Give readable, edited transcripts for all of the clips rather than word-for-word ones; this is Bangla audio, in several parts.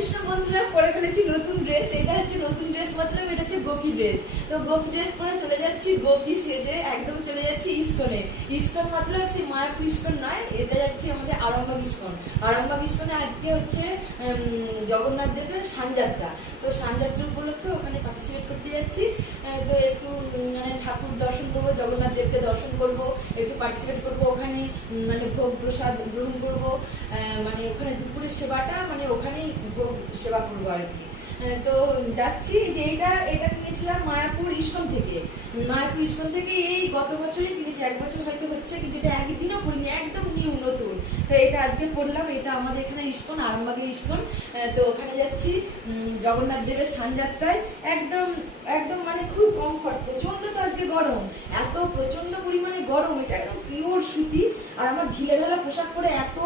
কৃষ্ণ বন্ধুরা, পরে ফেলেছি নতুন ড্রেস। এটা হচ্ছে নতুন ড্রেস, মতলব এটা হচ্ছে গোপী ড্রেস। তো গোপী ড্রেস পরে চলে যাচ্ছি গোপী সেজে, একদম চলে যাচ্ছি ইস্কনে। ইস্কন মতলব সেই মায়াপুর ইস্কন নয়, এটা যাচ্ছি আমাদের আরামবাগ ইস্কন। আরামবাগ ইস্কনে আজকে হচ্ছে জগন্নাথ দেবের সানযাত্রা। তো সানযাত্রা উপলক্ষে ওখানে পার্টিসিপেট করতে যাচ্ছি। তো একটু মানে ঠাকুর দর্শন করবো, জগন্নাথ দেবকে দর্শন করবো, একটু পার্টিসিপেট করবো ওখানে, মানে ভোগ প্রসাদ গ্রহণ করবো। মানে ওখানে দুপুরের সেবাটা মানে ওখানেই ভোগ সেবা করবো আর কি। তো যাচ্ছি যে এটা কিনেছিলাম মায়াপুর ইস্কন থেকে। মায়াপুর ইস্কন থেকে এই গত বছরই কিনেছি, 1 বছর হয়তো হচ্ছে, কিন্তু এটা একদিনও পরিনি, একদম নিউ নতুন। তো এটা আজকে পড়লাম। এটা আমাদের এখানে ইস্কন, আরামবাগের ইস্কন। তো ওখানে যাচ্ছি জগন্নাথ দেবের সানযাত্রায়। একদম একদম মানে খুব কমফর্ট। প্রচন্ড তো আজকে গরম, এত প্রচন্ড পরিমাণে গরম। এটা একদম পিওর সুতি। আর আমার ঢিলে ঢালা পোশাক পরে এত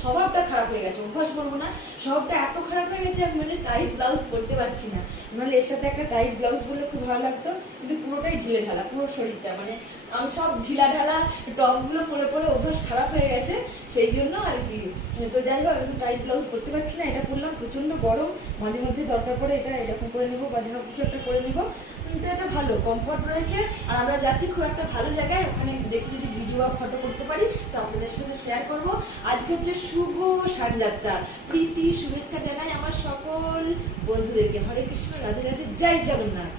স্বভাবটা খারাপ হয়ে গেছে, অভ্যাস বলবো না, স্বভাবটা এত খারাপ হয়ে গেছে, আমি মানে টাইট ব্লাউজ পরতে পারছি না। নাহলে এর সাথে একটা টাইট ব্লাউজ পরলে খুব ভালো লাগতো, কিন্তু পুরোটাই ঢিলে ঢালা, পুরো শরীরটা মানে আমি সব ঢিলা ঢালা টপগুলো পরে পরে অভ্যাস খারাপ হয়ে গেছে, সেই জন্য আর কি। তো যাই হোক, এখন টাইট ব্লাউজ পরতে পারছি না। এটা পরলাম, প্রচন্ড গরম, মাঝে মধ্যে দরকার পড়ে এটা এরকম করে নেবো, বা যাই হোক কিছু একটা করে নেবো। তো এটা ভালো কমফর্ট রয়েছে। আর আমরা যাচ্ছি খুব একটা ভালো জায়গায়, ওখানে দেখি যদি ভিডিও বা ফটো করতে পারি তো আপনাদের সাথে শেয়ার করব। আজকে হচ্ছে শুভ সানযাত্রা। প্রীতি শুভেচ্ছা জানাই আমার সকল বন্ধুদেরকে। হরে কৃষ্ণ, রাধে রাধে, জয় জগন্নাথ।